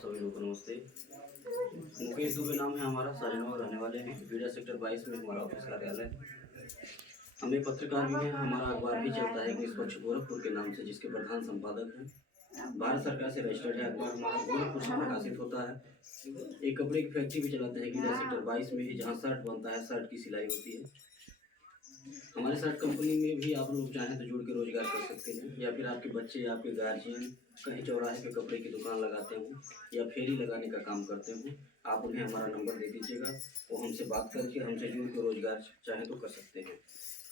सभी लोगों को नमस्ते। मुकेश दुबे नाम है हमारा, सारेनवा रहने वाले हैं। बीड़ा सेक्टर 22 में हमारा ऑफिस कार्यालय है। हम एक पत्रकार भी हैं, हमारा अखबार भी चलता है निष्पक्ष गोरखपुर के नाम से, जिसके प्रधान संपादक हैं। भारत सरकार से रजिस्टर्ड है अखबार हमारा, गोरखपुर से प्रकाशित होता है। एक कपड़े की फैक्ट्री भी चलाते हैं बीड़ा सेक्टर 22 में ही, जहाँ शर्ट बनता है, शर्ट की सिलाई होती है। हमारे शर्ट कंपनी में भी आप लोग चाहें तो जुड़ के रोजगार कर सकते हैं, या फिर आपके बच्चे, आपके गार्जियन कहीं चौराहे पे कपड़े की दुकान लगाते हो या फेरी लगाने का काम करते हो, आप उन्हें हमारा नंबर दे दीजिएगा। वो हमसे बात करके हमसे जुड़ के रोजगार चाहे तो कर सकते हैं।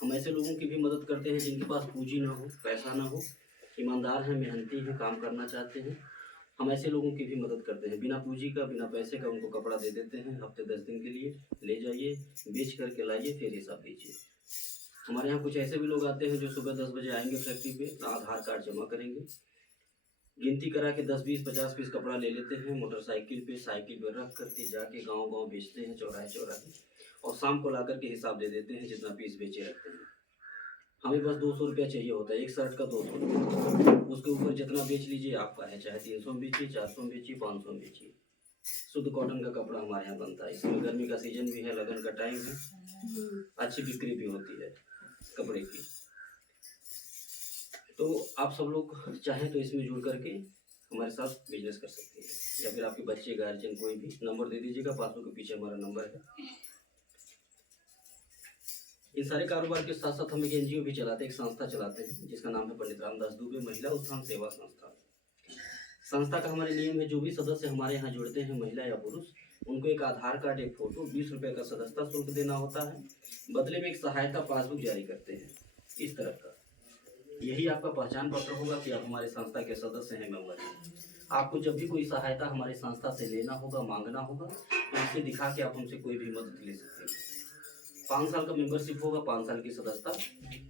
हम ऐसे लोगों की भी मदद करते हैं जिनके पास पूंजी ना हो, पैसा ना हो, ईमानदार हैं, मेहनती हैं, काम करना चाहते हैं। हम ऐसे लोगों की भी मदद करते हैं, बिना पूंजी का, बिना पैसे का उनको कपड़ा दे देते हैं। हफ्ते 10 दिन के लिए ले जाइए, बेच करके लाइए, फिर हिसाब दीजिए। हमारे यहाँ कुछ ऐसे भी लोग आते हैं जो सुबह 10 बजे आएंगे फैक्ट्री पे, आधार कार्ड जमा करेंगे, गिनती करा के 10, 20, 50 पीस कपड़ा ले लेते हैं, मोटरसाइकिल पे, साइकिल पे रख करके जाके गांव-गांव बेचते हैं, चौराहे-चौराहे, और शाम को ला करके हिसाब दे देते हैं जितना पीस बेचे रहते हैं। हमें बस 200 रुपया चाहिए होता है, एक शर्ट का 200 रुपया। उसके ऊपर जितना बेच लीजिए आपका है, चाहे 300 में बेचिए, 400 में बेचिए, 500 में बेचिए। शुद्ध कॉटन का कपड़ा हमारे यहाँ बनता है। इसमें गर्मी का सीजन भी है, लगन का टाइम है, अच्छी बिक्री भी होती है कपड़े की। तो आप सब लोग चाहें तो इसमें जुड़ करके हमारे साथ बिजनेस कर सकते हैं, या फिर आपके बच्चे, गार्जियन कोई भी, नंबर दे दीजिएगा, पासबुक के पीछे हमारा नंबर है। इन सारे कारोबार के साथ साथ हम एक एनजीओ भी चलाते हैं, एक संस्था चलाते हैं जिसका नाम है पंडित रामदास दुबे महिला उत्थान सेवा संस्था। संस्था का हमारे नियम है, जो भी सदस्य हमारे यहाँ जुड़ते हैं, महिला या पुरुष, उनको एक आधार कार्ड, एक फोटो, 20 रुपये का सदस्यता शुल्क देना होता है। बदले में एक सहायता पासबुक जारी करते हैं इस तरह का। यही आपका पहचान पत्र होगा कि आप हमारे संस्था के सदस्य हैं, मेंबर हैं। आपको जब भी कोई सहायता हमारी संस्था से लेना होगा, मांगना होगा, तो इसे दिखा के आप हमसे कोई भी मदद ले सकते हैं। 5 साल का मेंबरशिप होगा, 5 साल की सदस्यता।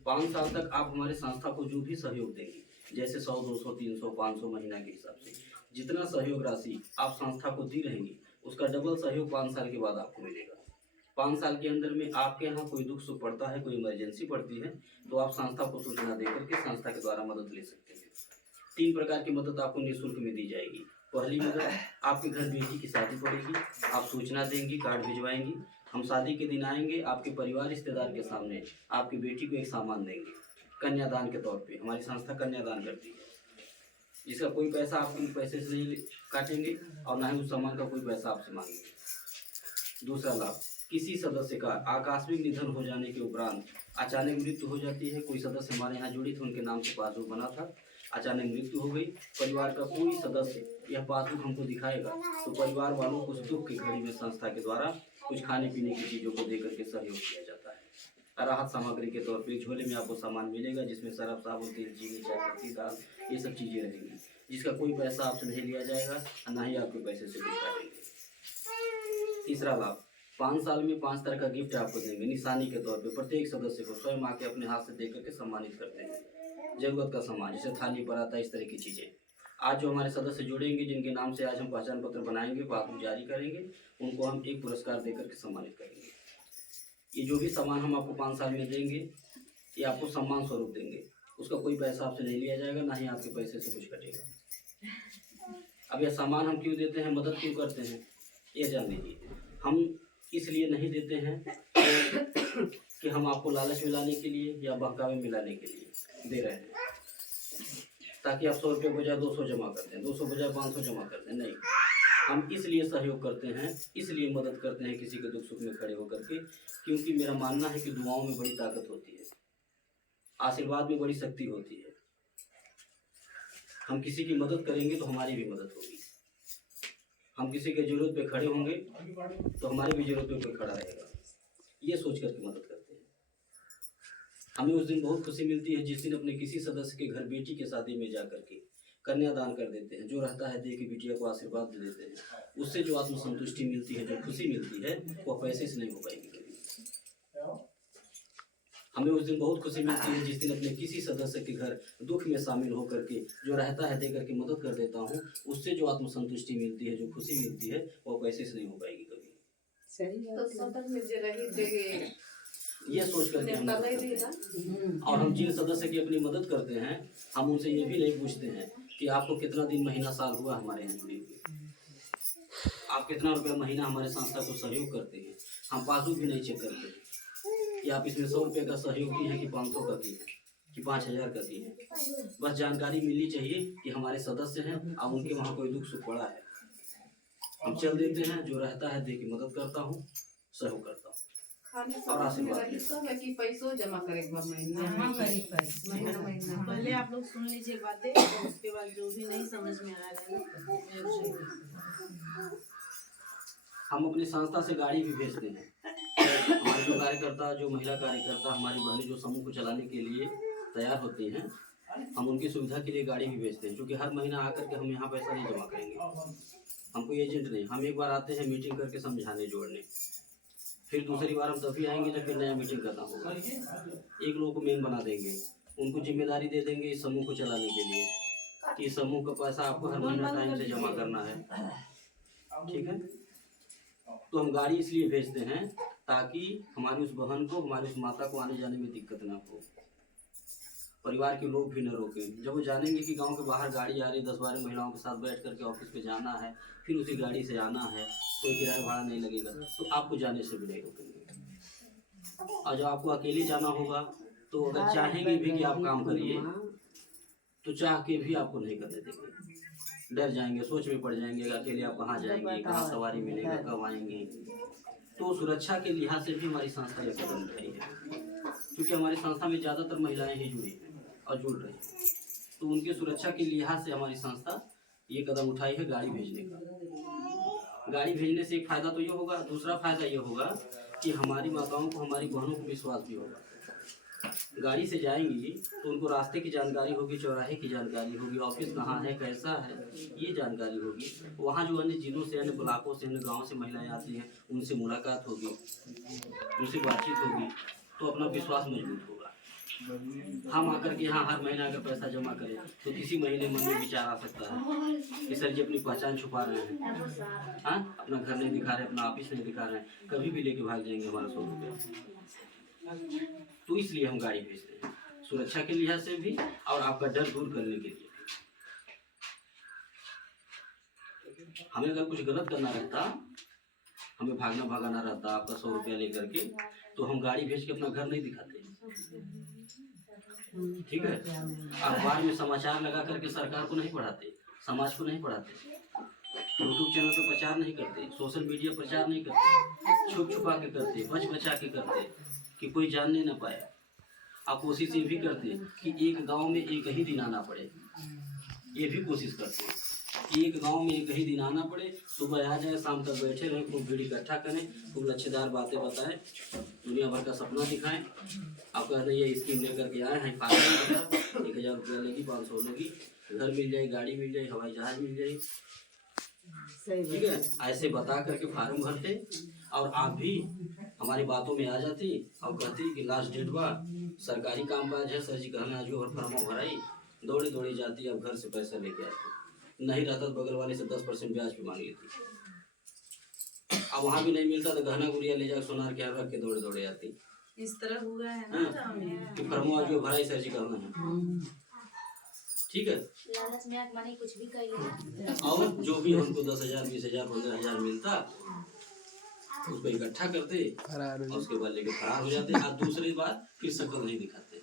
5 साल तक आप हमारे संस्था को जो भी सहयोग देंगे, जैसे 100, 200, 300, 500 महीना के हिसाब से जितना सहयोग राशि आप संस्था को दी रहेंगी, उसका डबल सहयोग 5 साल के बाद आपको मिलेगा। 5 साल के अंदर में आपके यहाँ कोई दुख सुख पड़ता है, कोई इमरजेंसी पड़ती है, तो आप संस्था को सूचना देकर के संस्था के द्वारा मदद ले सकते हैं। 3 प्रकार की मदद आपको निःशुल्क में दी जाएगी। पहली मदद, आपके घर बेटी की शादी पड़ेगी, आप सूचना देंगी, कार्ड भिजवाएंगी, हम शादी के दिन आएंगे, आपके परिवार रिश्तेदार के सामने आपकी बेटी को एक सामान देंगे कन्यादान के तौर पे। हमारी संस्था कन्यादान करती है, जिसका कोई पैसा आपके पैसे से नहीं काटेंगे और ना ही उस सामान का कोई पैसा आपसे मांगेंगे। दूसरा लाभ, किसी सदस्य का आकस्मिक निधन हो जाने के उपरांत अचानक मृत्यु हो जाती है, कोई सदस्य हमारे यहाँ जुड़ी थी, उनके नाम से पासबुक बना था, अचानक मृत्यु हो गई, परिवार का कोई सदस्य यह पासबुक हमको दिखाएगा, तो परिवार वालों को उस दुख की घड़ी में संस्था के द्वारा कुछ खाने पीने की चीज़ों को देकर के सहयोग किया जाता है। राहत सामग्री के तौर पे झोले में आपको सामान मिलेगा, जिसमें सरफ, साबुन, तेल, चीनी, चाय पत्ती, दाल, ये सब चीज़ें रहेंगी, जिसका कोई पैसा आपसे नहीं लिया जाएगा और ना ही आपके पैसे से कुछ काटेंगे। तीसरा लाभ, 5 साल में 5 तरह का गिफ्ट आपको देंगे निशानी के तौर पे। प्रत्येक सदस्य को स्वयं आके अपने हाथ से दे करके सम्मानित करते हैं। जरूरत का सामान, जैसे थाली, पराता, इस तरह की चीज़ें। आज जो हमारे सदस्य जुड़ेंगे, जिनके नाम से आज हम पहचान पत्र बनाएंगे, पासबुक जारी करेंगे, उनको हम एक पुरस्कार देकर के सम्मानित करेंगे। ये जो भी सामान हम आपको 5 साल में देंगे, ये आपको सम्मान स्वरूप देंगे, उसका कोई पैसा आपसे नहीं लिया जाएगा, ना ही आपके पैसे से कुछ कटेगा। अब यह सामान हम क्यों देते हैं, मदद क्यों करते हैं, ये जान लीजिए। हम इसलिए नहीं देते हैं कि हम आपको लालच में लाने के लिए या बहकावे में लाने के लिए दे रहे हैं, ताकि आप 100 रुपये बजाय 200 जमा करते हैं, 200 बजाय 500 जमा करते हैं, नहीं। हम इसलिए सहयोग करते हैं, इसलिए मदद करते हैं किसी के दुख सुख में खड़े होकर के, क्योंकि मेरा मानना है कि दुआओं में बड़ी ताकत होती है, आशीर्वाद में बड़ी शक्ति होती है। हम किसी की मदद करेंगे तो हमारी भी मदद होगी। हम किसी के जरूरत पे खड़े होंगे तो हमारी भी जरूरत पे खड़ा रहेगा, ये सोच करके मदद करते हैं। हमें उस दिन बहुत खुशी मिलती है जिस दिन अपने किसी सदस्य के घर बेटी के शादी में जा करके कन्यादान कर देते हैं। जो रहता है दे के बिटिया को आशीर्वाद दे देते हैं, उससे जो आत्मसंतुष्टि मिलती है, जो खुशी मिलती है, वो पैसे से नहीं हो पाएगी कभी। हमें उस दिन बहुत खुशी मिलती है जिस दिन अपने किसी सदस्य के घर दुख में शामिल होकर के जो रहता है दे करके मदद कर देता हूँ, उससे जो आत्मसंतुष्टि मिलती है, जो खुशी मिलती है, वो पैसे से नहीं हो पाएगी कभी। ये सोच करके हम और हम जिन सदस्य की अपनी मदद करते हैं, हम उनसे ये भी नहीं पूछते हैं कि आपको कितना दिन, महीना, साल हुआ हमारे यहाँ जुड़े हुए। आप कितना रुपया महीना हमारे संस्था को सहयोग करते हैं, हम पासबुक भी नहीं चेक करते कि आप इसमें 100 रुपये का सहयोग की है कि 500 का की है कि 5000 का की है। बस जानकारी मिलनी चाहिए कि हमारे सदस्य हैं और उनके वहाँ कोई दुख सुख पड़ा है, हम चल देते हैं, जो रहता है दे की मदद करता हूँ, सहयोग करता हूँ और आशीर्वाद कि पैसों जमा करे महीना पहले आप लोग सुन लीजिए बातें, तो उसके बाद जो भी नहीं समझ में आ रहा है हम अपनी संस्था से गाड़ी भी भेजते हैं। हमारे जो कार्यकर्ता, जो महिला कार्यकर्ता, हमारी बहनें जो समूह को चलाने के लिए तैयार होती हैं, हम उनकी सुविधा के लिए गाड़ी भी भेजते हैं, क्योंकि हर महीना आकर के हम यहाँ पैसा नहीं जमा करेंगे, हम कोई एजेंट नहीं, हम एक बार आते हैं मीटिंग करके समझाने जोड़ने, फिर दूसरी बार हम तभी आएंगे जब फिर नया मीटिंग करना होगा। एक लोगों को मेन बना देंगे, उनको जिम्मेदारी दे देंगे इस समूह को चलाने के लिए कि इस समूह का पैसा आपको हर महीना टाइम से जमा करना है, ठीक है। तो हम गाड़ी इसलिए भेजते हैं ताकि हमारी उस बहन को, हमारी उस माता को आने जाने में दिक्कत ना हो, परिवार के लोग भी न रोकें। जब वो जानेंगे कि गांव के बाहर गाड़ी आ रही, 10-12 महिलाओं के साथ बैठ करके ऑफिस पे जाना है, फिर उसी गाड़ी से आना है, कोई किराया भाड़ा नहीं लगेगा, तो आपको जाने से भी नहीं रोकेंगे। और जब आपको अकेले जाना होगा तो अगर चाहेंगे भी कि आप काम करिए तो चाह के भी आपको नहीं करने देंगे, डर जाएंगे, सोच में पड़ जाएंगे, अकेले आप कहाँ जाएंगे, कहाँ सवारी मिलेगा, कब आएंगे। तो सुरक्षा के लिहाज से भी हमारी संस्था ये कदम उठाई है, क्योंकि हमारी संस्था में ज़्यादातर महिलाएं ही जुड़ी हैं और जुड़ रही हैं, तो उनकी सुरक्षा के लिहाज से हमारी संस्था ये कदम उठाई है गाड़ी भेजने का। गाड़ी भेजने से एक फ़ायदा तो ये होगा, दूसरा फ़ायदा ये होगा कि हमारी माताओं को, हमारी बहनों को विश्वास भी होगा। गाड़ी से जाएंगी तो उनको रास्ते की जानकारी होगी, चौराहे की जानकारी होगी, ऑफिस कहाँ है, कैसा है, ये जानकारी होगी। वहाँ जो अन्य जिलों से, अन्य ब्लॉकों से, अन्य गाँव से महिलाएं आती हैं, उनसे मुलाकात होगी, उनसे बातचीत होगी, तो अपना विश्वास मजबूत होगा। हम आकर के यहाँ हर महीना अगर पैसा जमा करें तो किसी महीने मन में विचार आ सकता है कि सर जी अपनी पहचान छुपा रहे हैं, हाँ, अपना घर नहीं दिखा रहे, अपना ऑफिस नहीं दिखा रहे हैं, कभी भी लेके भाग जाएंगे हमारा 100 रुपये। तो इसलिए हम गाड़ी भेजते हैं, सुरक्षा के लिहाज से भी और आपका डर दूर करने के लिए। हमें अगर कुछ गलत करना रहता, हमें भागना भगाना रहता आपका 100 रुपया लेकर के, तो हम गाड़ी भेज के अपना घर नहीं दिखाते, ठीक है। अखबार में समाचार लगा करके सरकार को नहीं पढ़ाते, समाज को नहीं पढ़ाते, यूट्यूब चैनल पर प्रचार नहीं करते, सोशल मीडिया प्रचार नहीं करते, छुप छुपा के करते, बच बचा के करते कि कोई जानने न पाए। आप कोशिश ये भी करते कि एक गांव में एक ही दिन आना पड़े, ये भी कोशिश करते कि एक गांव में एक ही दिन आना पड़े, सुबह आ जाए, शाम तक बैठे रहें, खूब भीड़ इकट्ठा करें, खूब लच्छेदार बातें बताएं, दुनिया भर का सपना दिखाएं। आप कह रहे ये स्कीम लेकर के आए हैं, 1000 रुपया लेगी, 500 लेगी, घर मिल जाए, गाड़ी मिल जाए, हवाई जहाज मिल जाए, ठीक है। ऐसे बता करके फार्म भरते और आप भी हमारी बातों में आ जाती और कहती कि लास्ट डेट बा, सरकारी काम बाज है, सर जी कहना जो और फॉर्म भराई, दौड़ी दौड़ी जाती, अब घर से पैसा लेके आती, नहीं रहता तो बगल वाले से 10% ब्याज पे मांग लेती, अब वहाँ भी नहीं मिलता तो गहना गुड़िया ले जाकर सोनार के रख के दौड़े दौड़े आती। इस तरह हुआ है ना कि फॉर्म जो भराई सर जी कहना है, ठीक है। लालच में आत्मा कुछ भी कर ले, और जो भी हमको 10,000, 20,000, 15,000 मिलता उसको इकट्ठा करते और उसके बाद लेके फरार हो जाते, और दूसरी बार फिर शक्ल नहीं दिखाते,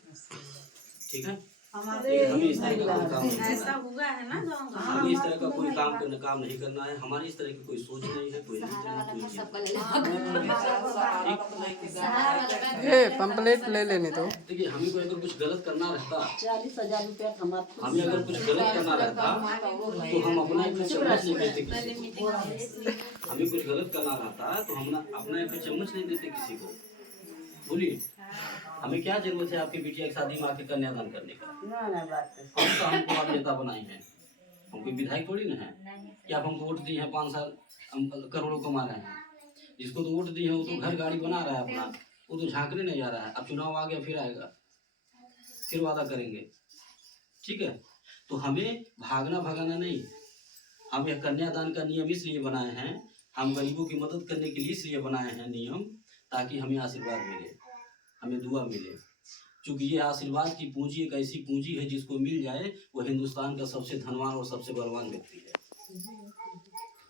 ठीक है। हमें इस तरह का कोई काम ऐसा हुआ है ना गाँव का, हमें इस तरह का कोई काम नहीं करना है, हमारी इस तरह की कोई सोच नहीं है, कोई पंपलेट ले लेने तो। देखिए हमें कोई अगर कुछ गलत करना रहता, 40,000 रुपया हमें अगर कुछ गलत करना रहता तो हम अपना एक चम्मच नहीं देते किसी को, हमें कुछ गलत करना रहता तो हम अपना एक चम्मच नहीं देते किसी को। बोलिए हमें क्या जरूरत है आपकी बिटिया की शादी में आके कन्यादान करने का? कौन सा हमको आप नेता बनाए हैं? हम कोई विधायक थोड़ी ना है कि आप हमको वोट दिए हैं, 5 साल हम करोड़ों कमा रहे हैं। जिसको तो वोट दिए हैं वो तो घर गाड़ी बना रहा है अपना, वो तो झांकने नहीं जा रहा है। अब चुनाव आ गया, फिर आएगा, फिर वादा करेंगे, ठीक है। तो हमें भागना भगाना नहीं, हम यह कन्यादान का नियम इसलिए बनाए हैं, हम गरीबों की मदद करने के लिए इसलिए बनाए हैं नियम, ताकि हमें आशीर्वाद मिले, हमें दुआ मिले। क्योंकि ये आशीर्वाद की पूंजी एक ऐसी पूंजी है जिसको मिल जाए वो हिंदुस्तान का सबसे धनवान और सबसे बलवान व्यक्ति है।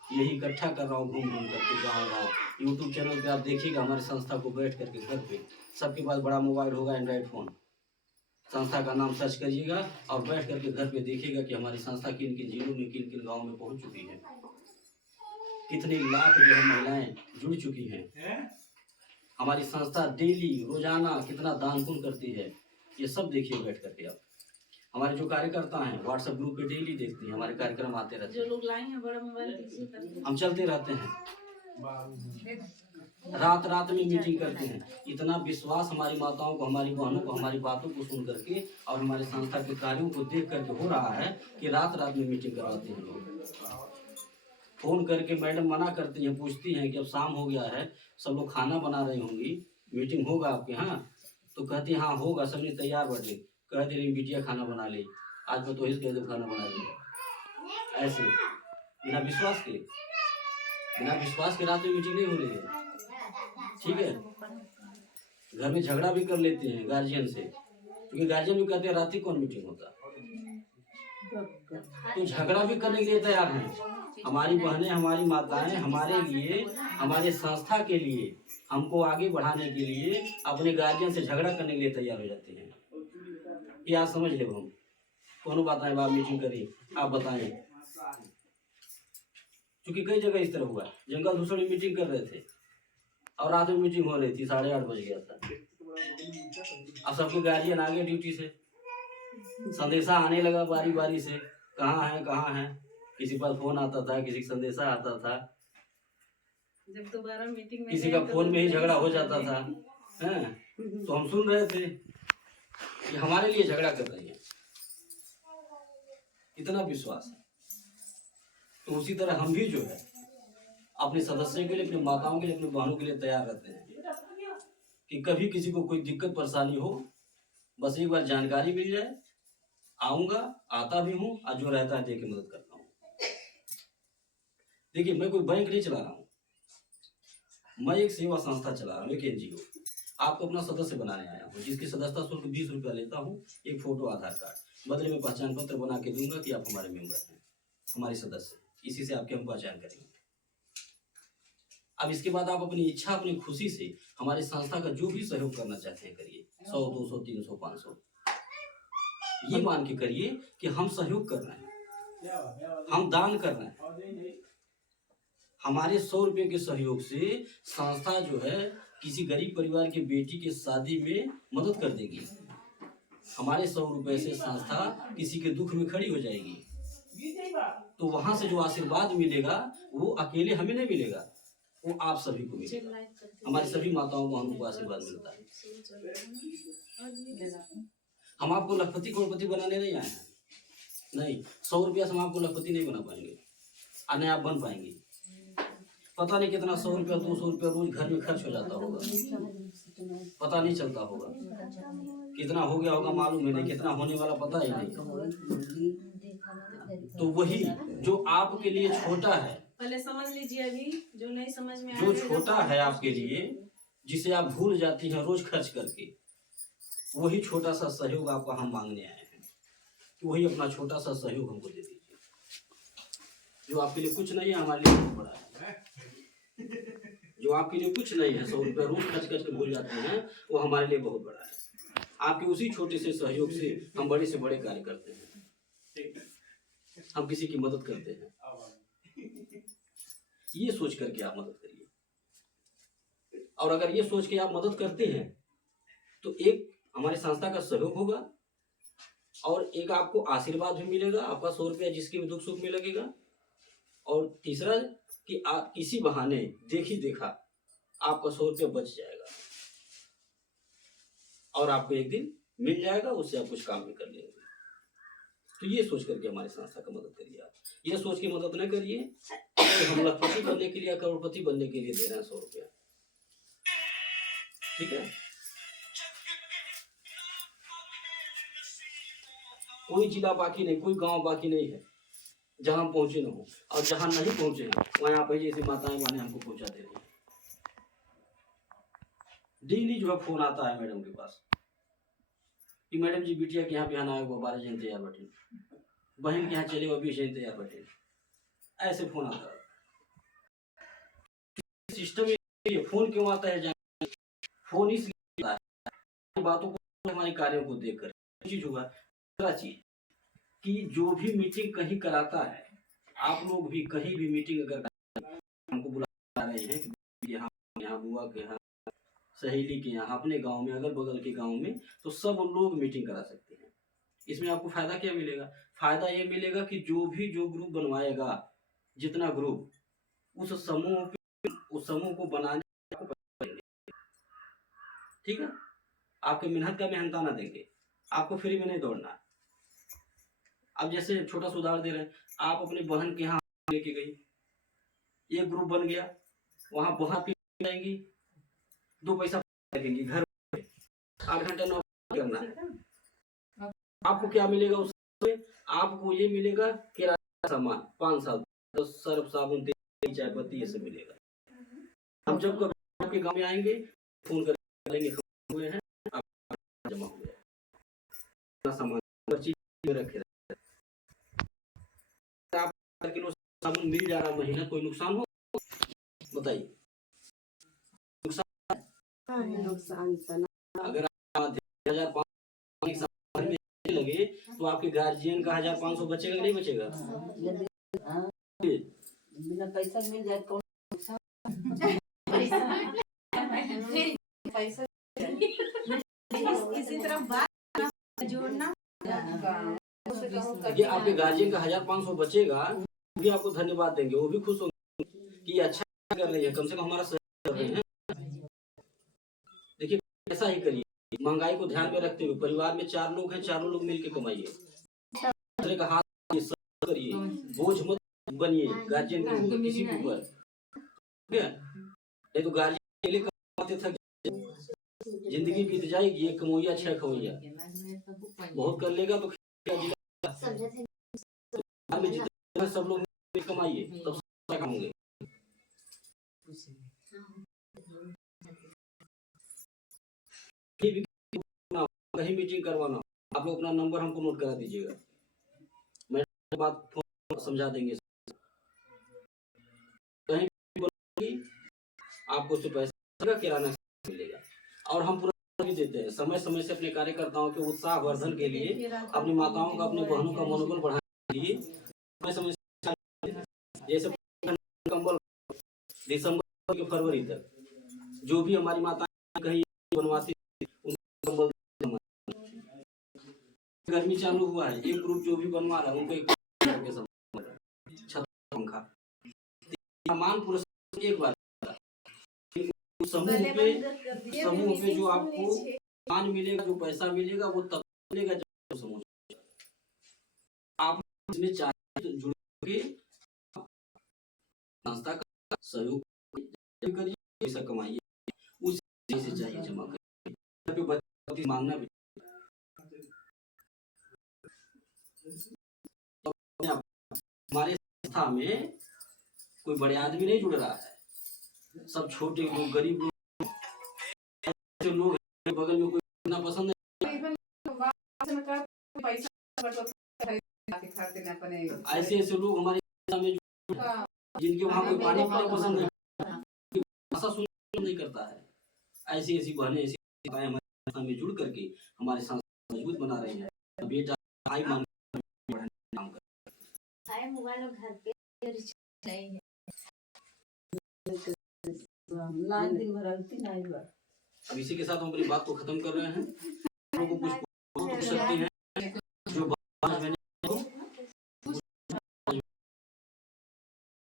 यही इकट्ठा कर रहा हूँ घूम घूम करके गाँव गाँव। यूट्यूब चैनल पे आप देखिएगा हमारी संस्था को बैठ करके घर पे, सबके पास बड़ा मोबाइल होगा, एंड्रॉइड फ़ोन, संस्था का नाम सर्च करिएगा और बैठ करके घर पे देखिएगा कि हमारी संस्था किन किन जिलों में, किन किन गाँव में पहुँच चुकी है, कितने लाख जो है महिलाएं जुड़ चुकी हैं। हमारी संस्था डेली रोजाना कितना दान पुण्य करती है, ये सब देखिए बैठ करके आप। हमारे जो कार्यकर्ता हैं व्हाट्सएप ग्रुप पे डेली देखते हैं, हमारे कार्यक्रम आते रहते जो हैं, लोग लाए हैं बड़ा मोबाइल दीजिए करके। हम चलते रहते हैं, रात रात में मीटिंग करते हैं। इतना विश्वास हमारी माताओं को, हमारी बहनों को, हमारी बातों को सुन करके और हमारे संस्था के कार्यों को देख करके हो रहा है कि रात रात में मीटिंग करवाते हैं लोग। फोन करके मैडम मना करती हैं, पूछती हैं कि अब शाम हो गया है, सब लोग खाना बना रही होंगी, मीटिंग होगा आपके यहाँ? तो कहती हाँ होगा, सबने तैयार बैठे। कहती रही बिटिया खाना बना ली, आज मैं तो इस कह दो खाना बना ली। ऐसे बिना विश्वास के रात में मीटिंग नहीं हो रही है, ठीक है। घर में झगड़ा भी कर लेते हैं गार्जियन से, क्योंकि गार्जियन भी कहते हैं रात ही कौन मीटिंग होता, तो झगड़ा भी करने के लिए तैयार हैं। हमारी बहनें, हमारी माताएं हमारे लिए, हमारे संस्था के लिए, हमको आगे बढ़ाने के लिए अपने गार्जियन से झगड़ा करने के लिए तैयार हो जाते हैं। ये आप समझ ले, हम दोनों बात बात मीटिंग करिए, आप बताएं। क्योंकि कई जगह इस तरह हुआ, जंगल दूसरे में मीटिंग कर रहे थे और रात में मीटिंग हो रही थी, 8:30 बज गया था। अब सबके गार्जियन आ गए ड्यूटी से, संदेशा आने लगा बारी बारी से, कहाँ है। किसी पर फोन आता था, किसी का संदेशा आता था, जब दोबारा मीटिंग में किसी का फोन में ही झगड़ा हो जाता था, हैं? तो हम सुन रहे थे कि हमारे लिए झगड़ा कर रही है। इतना विश्वास है। तो उसी तरह हम भी जो है अपने सदस्यों के लिए, अपनी माताओं के लिए, अपनी बहनों के लिए तैयार रहते हैं कि कभी किसी को कोई दिक्कत परेशानी हो, बस एक बार जानकारी मिल जाए, आऊंगा, आता भी हूँ और जो रहता है दे के मदद करता हूँ। देखिए, मैं कोई बैंक नहीं चला रहा हूँ, मैं एक सेवा संस्था चला रहा हूँ, एक एनजीओ। आपको अपना सदस्य बनाने आया हूँ, जिसकी सदस्यता शुल्क 20 रुपया लेता हूँ, एक फोटो, आधार कार्ड, बदले में पहचान पत्र बना के दूंगा कि आप हमारे मेंबर हैं, हमारे सदस्य, इसी से आपकी हम पहचान करेंगे। अब इसके बाद आप अपनी इच्छा, अपनी खुशी से हमारी संस्था का जो भी सहयोग करना चाहते हैं करिए, 100, 200, 300, 500, ये मान के करिए कि हम सहयोग कर रहे हैं, हम दान कर रहे हैं। हमारे 100 रुपये के सहयोग से संस्था जो है किसी गरीब परिवार की बेटी के शादी में मदद कर देगी। हमारे 100 रुपये से संस्था किसी के दुख में खड़ी हो जाएगी। तो वहां से जो आशीर्वाद मिलेगा वो अकेले हमें नहीं मिलेगा, वो आप सभी को मिलेगा। हमारी सभी माताओं को, हमको आशीर्वाद मिलता है। हम आपको लखपति करोड़पति बनाने नहीं आए हैं, नहीं। 100 रुपया से हम आपको लखपति नहीं बना पाएंगे और नहीं आप बन पाएंगे। पता नहीं कितना 100 रुपया, 200 रुपया रोज घर में खर्च हो जाता होगा, पता नहीं चलता होगा। कितना हो गया होगा मालूम ही नहीं, कितना होने वाला पता ही नहीं। तो वही जो आपके लिए छोटा है, पहले समझ लीजिए, अभी जो नहीं समझ में जो छोटा है आपके लिए, जिसे आप भूल जाती हैं रोज खर्च करके, वही छोटा सा सहयोग आपको हम मांगने आए हैं। वही अपना छोटा सा सहयोग हमको दे दीजिए। जो आपके लिए कुछ नहीं है, हमारे लिए बहुत बड़ा है। जो आपके लिए कुछ नहीं है, 100 रुपया रोज खर्च करके भूल जाते हैं, वो हमारे लिए बहुत बड़ा है। आपके उसी छोटे से सहयोग से हम बड़े से बड़े कार्य करते हैं, हम किसी की मदद करते हैं। ये सोच करके आप मदद करिए। और अगर ये सोच के आप मदद करते हैं तो एक हमारी संस्था का सहयोग होगा और एक आपको आशीर्वाद भी मिलेगा, आपका 100 रुपया जिसके भी दुख सुख में लगेगा। और तीसरा कि आप इसी बहाने देखी देखा आपका 100 रुपया बच जाएगा और आपको एक दिन मिल जाएगा, उससे आप कुछ काम भी कर लेंगे। तो ये सोच करके हमारी संस्था का मदद करिए। आप ये सोच के मदद न करिए कि हम लखपति बनने के लिए, करोड़पति बनने के लिए दे रहे हैं 100 रुपया, ठीक है। कोई जिला बाकी नहीं, कोई गांव बाकी नहीं है जहां हम पहुंचे न हो, और जहां नहीं पहुंचे हैं वहां आप जैसी माताएं बहनें हमको पहुंचा दे रही हैं। डेली जो है फोन आता है मैडम के पास कि मैडम जी बिटिया के यहाँ बिहान आए, वो 12 जन तैयार बैठे, बहन के यहाँ चले, वो 20 जन तैयार बैठे। ऐसे फोन आता है। सिस्टम ये फोन क्यों आता है फोन इसलिए आता है बातों को हमारे कार्यों को देखकर चीज हुआ दूसरा चीज कि जो भी मीटिंग कहीं कराता है आप लोग भी कहीं भी मीटिंग अगर हमको बुला रहे हैं कि यहाँ बुआ के यहाँ सहेली के यहाँ अपने गांव में अगल बगल के गांव में तो सब लोग मीटिंग करा सकते हैं। इसमें आपको फायदा क्या मिलेगा? फायदा ये मिलेगा कि जो ग्रुप बनवाएगा जितना ग्रुप उस समूह को बनाने ठीक है। आपके मेहनत का मेहनताना देंगे, आपको फ्री में नहीं दौड़ना। अब जैसे छोटा सा उदाहरण दे रहे हैं, आप अपने बहन के यहाँ लेके गई, एक ग्रुप बन गया, वहां बहन जाएंगी, 2 पैसा लगेंगी, घर 8 घंटा नौकरी करना है। आपको क्या मिलेगा उसमें? आपको ये मिलेगा किराया सामान 5 साल सर्फ साबुन तेल चाय पत्ती ये सब मिलेगा। हम जब कभी आपके गांव में आएंगे फोन करेंगे हुए हैं जमा हो गया सामान पर्ची रखे आप किलो साबुन मिल जा रहा महीना, कोई नुकसान हो बताइए? नुकसान अगर 1500 लगे तो आपके गार्जियन का 1500 बचेगा नहीं बचेगा? बिना पैसा मिल जाए कौन पैसा इसी तरह बात जोड़ना ये आपके गार्जियन का 1500 बचेगा, वो भी आपको धन्यवाद देंगे, वो भी खुश होंगे कि अच्छा कर रही है, कम से कम हमारा सहयोग कर रहे हैं। देखिए ऐसा ही करिए, महंगाई को ध्यान में रखते हुए परिवार में 4 लोग हैं, चारों लोग मिलकर कमाइए, दूसरे का हाथ करिए, बोझ मत बनिए गार्जियन के ऊपर किसी के ऊपर, ठीक है? नहीं तो गार्जियन के लिए कमाते थक जिंदगी बीत जाएगी, एक कमोइया 6 खवैया बहुत कर लेगा तो सब लोग कमाइए तब कमाओगे। कहीं मीटिंग करवाना आप लोग अपना नंबर हमको नोट करा दीजिएगा, मैं बात फोन समझा देंगे। कहीं आपको सिर्फ पैसा किराना मिलेगा और हम पूरा भी देते हैं। समय समय से अपने कार्यकर्ताओं के उत्साह वर्धन के लिए, अपनी माताओं का अपने बहनों का मनोबल बढ़ाने के लिए समय समय से जैसे कंबल दिसंबर के फरवरी तक जो भी हमारी माता कहीं बनवाती कंबल, गर्मी चालू हुआ है, एक ग्रुप जो भी बनवा रहा है उनको एक छत पंखा सामान पूरा एक बार समूह पे जो आपको सामान मिलेगा, जो पैसा मिलेगा वो तब मिलेगा जब समूह आप इसमें चाहे तो जुड़ोगे, संस्था का सहयोग करिए, पैसा कमाइए, उस से चाहिए जमा करिए, मांगना भी हमारे संस्था में कोई बड़े आदमी नहीं जुड़ रहा है, सब छोटे लोग गरीब लोग बगल में कोई इतना पसंद नहीं, ऐसे ऐसे लोग हमारे में जिनके वहाँ कोई पानी पीना पसंद नहीं, भाषा सुनना नहीं करता है, ऐसी ऐसी बहनें ऐसी हमारे में जुड़ करके हमारे संस्था मजबूत बना रही है। बेटा आई मान मोबाइल और घर पे नहीं है, दिन भर अब इसी के साथ हम अपनी बात को खत्म कर रहे हैं। लोगों को कुछ पूछ सकते हैं।